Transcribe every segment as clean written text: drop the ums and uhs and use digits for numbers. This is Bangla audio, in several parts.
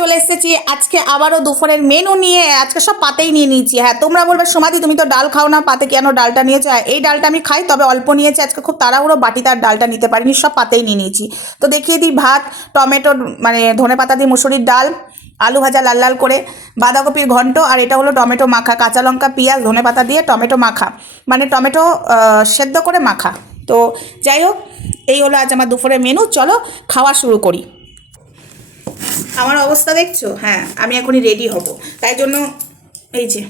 চলে এসেছি আজকে আবারও দুপুরের মেনু নিয়ে। আজকে সব পাতেই নিয়ে নিয়েছি। হ্যাঁ, তোমরা বলবে সমাধি তুমি তো ডাল খাও না, পাতে কেন ডালটা নিয়েছো? এই ডালটা আমি খাই, তবে অল্প নিয়েছি আজকে, খুব তাড়াহুড়ো বাটিতে আর ডালটা নিতে পারিনি, সব পাতেই নিয়ে নিয়েছি। তো দেখিয়ে দিই, ভাত, টমেটো মানে ধনে পাতা দিয়ে মুসুরির ডাল, আলু ভাজা লাল লাল করে, বাঁধাকপির ঘন্ট, আর এটা হলো টমেটো মাখা, কাঁচা লঙ্কা পেঁয়াজ ধনে পাতা দিয়ে টমেটো মাখা, মানে টমেটো সেদ্ধ করে মাখা। তো যাই হোক, এই হলো আজ আমার দুপুরের মেনু। চলো খাওয়া শুরু করি। আমার অবস্থা দেখছো? হ্যাঁ, আমি এখনই রেডি হব, তাই জন্য এই যে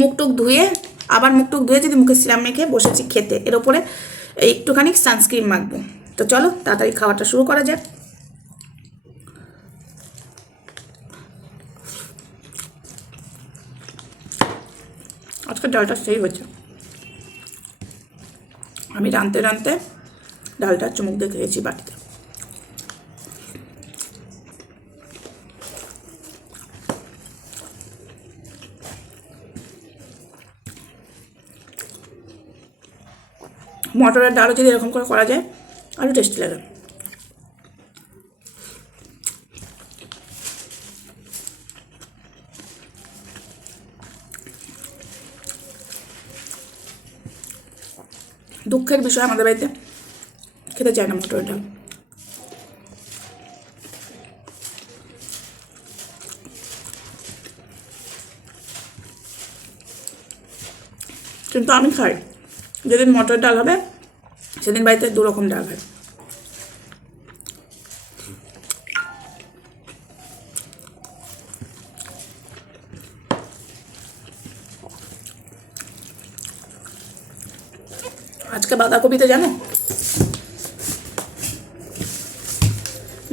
মুখ টুক ধুয়ে, আবার মুখ টুক ধুয়ে যদি মুখে সিরাম মেখে বসেছি খেতে, এর ওপরে একটুখানি সানস্ক্রিন মাখবো। তো চলো তাড়াতাড়ি খাওয়াটা শুরু করা যাক। আজকে ডালটা সেই হয়েছে, আমি রাঁধতে রাঁধতে ডালটা চুমুক দিয়ে খেয়েছি বাটিতে। মটরের ডালও যদি এরকম করে করা যায় আরও টেস্টি লাগে। দুঃখের বিষয়, আমাদের বাড়িতে খেতে চায় না মটরের ডাল। কিন্তু আমি খাই, যেদিন মটর ডাল হবে সেদিন বাড়িতে দু রকম ডাল হয়। আজকে বাঁধাকপিতে জানো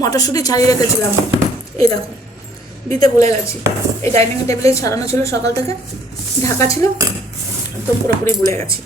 মটরশুঁটি ছাড়িয়ে রেখেছিলাম, এই দেখো দিতে ভুলে গেছি। এই ডাইনিং টেবিলেই ছাড়ানো ছিল সকাল থেকে, ঢাকা ছিল, তো পুরোপুরি ভুলে গেছি।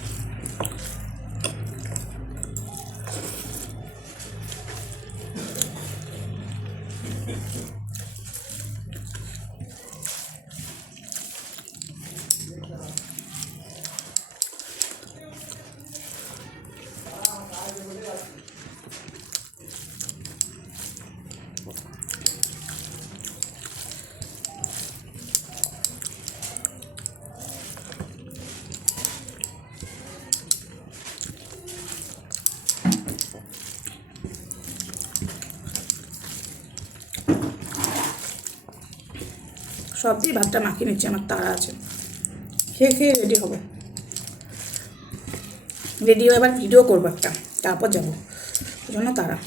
সব দিয়ে ভাতটা মাখিয়ে নিচ্ছি, আমার তাড়া আছে, খেয়ে খেয়ে রেডি হবে। রেডি হয়ে এবার ভিডিও করবো একটা, তারপর যাবো, ওই জন্য তাড়া।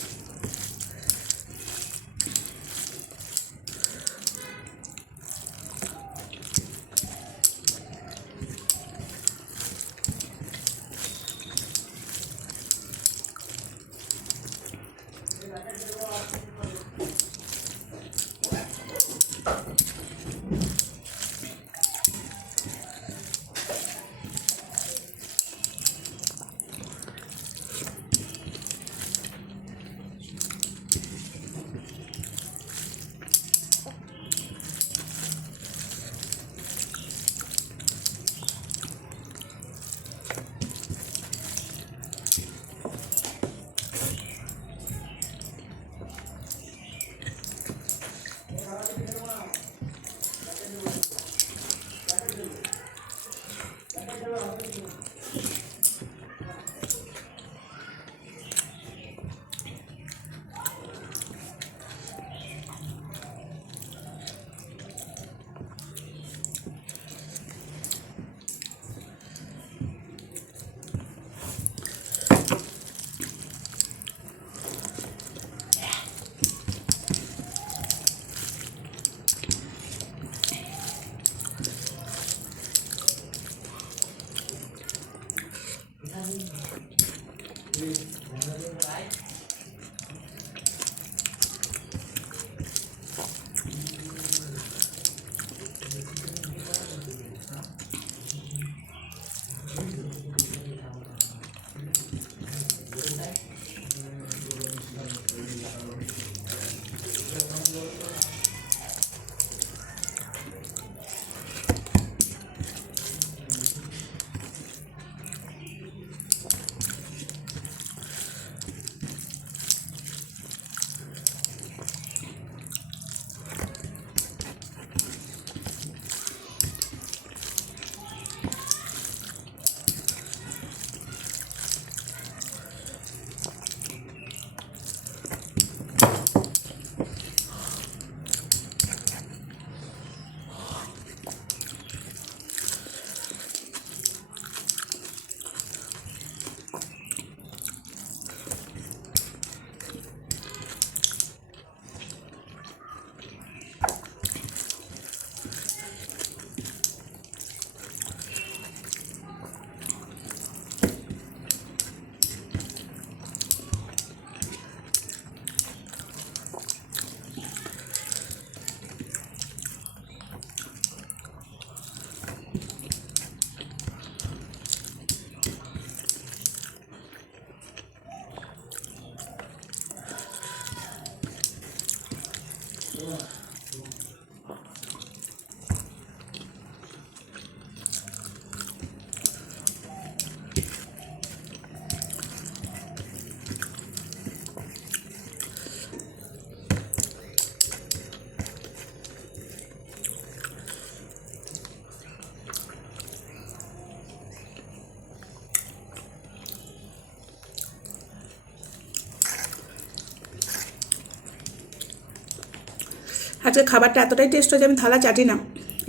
আজকে খাবারটা এতটাই টেস্ট হয় যে আমি থালা চাটি না,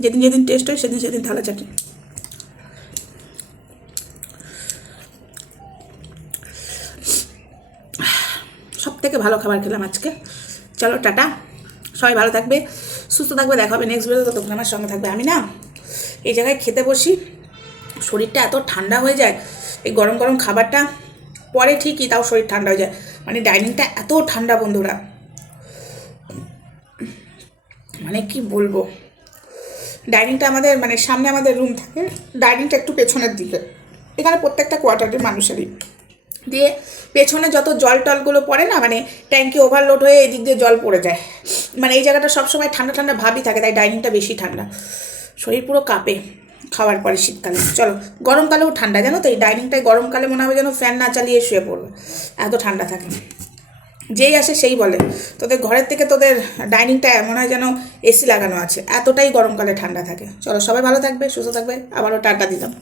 যেদিন যেদিন টেস্ট হয় সেদিন সেদিন থালা চাটি। সব থেকে ভালো খাবার খেলাম আজকে। চলো টাটা, সবাই ভালো থাকবে, সুস্থ থাকবে, দেখা হবে নেক্সট ভিডিওতে, তখন আমার সঙ্গে থাকবে। আমি না এই জায়গায় খেতে বসি, শরীরটা এত ঠান্ডা হয়ে যায়, এই গরম গরম খাবারটা পরে ঠিকই, তাও শরীর ঠান্ডা হয়ে যায়। মানে ডাইনিংটা এত ঠান্ডা বন্ধুরা, মানে কি বলবো। ডাইনিংটা আমাদের মানে সামনে আমাদের রুম থাকে, ডাইনিংটা একটু পেছনের দিকে, এখানে প্রত্যেকটা কোয়ার্টারের মানুষেরই, দিয়ে পেছনে যত জল টলগুলো পড়ে না, মানে ট্যাঙ্কি ওভারলোড হয়ে এদিক দিয়ে জল পড়ে যায়, মানে এই জায়গাটা সবসময় ঠান্ডা ঠান্ডা ভাবই থাকে, তাই ডাইনিংটা বেশি ঠান্ডা, শরীর পুরো কাঁপে খাওয়ার পরে শীতকালে। চলো গরমকালেও ঠান্ডা, জানো তো এই ডাইনিংটায় গরমকালে মনে হবে যেন ফ্যান না চালিয়ে শুয়ে পড়বে, এত ঠান্ডা থাকে। যেই আসে সেই বলে তোদের ঘরের থেকে তোদের ডাইনিংটা মনে হয় যেন এসি লাগানো আছে, এতটাই গরমকালে ঠান্ডা থাকে। চলো সবাই ভালো থাকবে, সুস্থ থাকবে, আবারও টাটা দিলাম।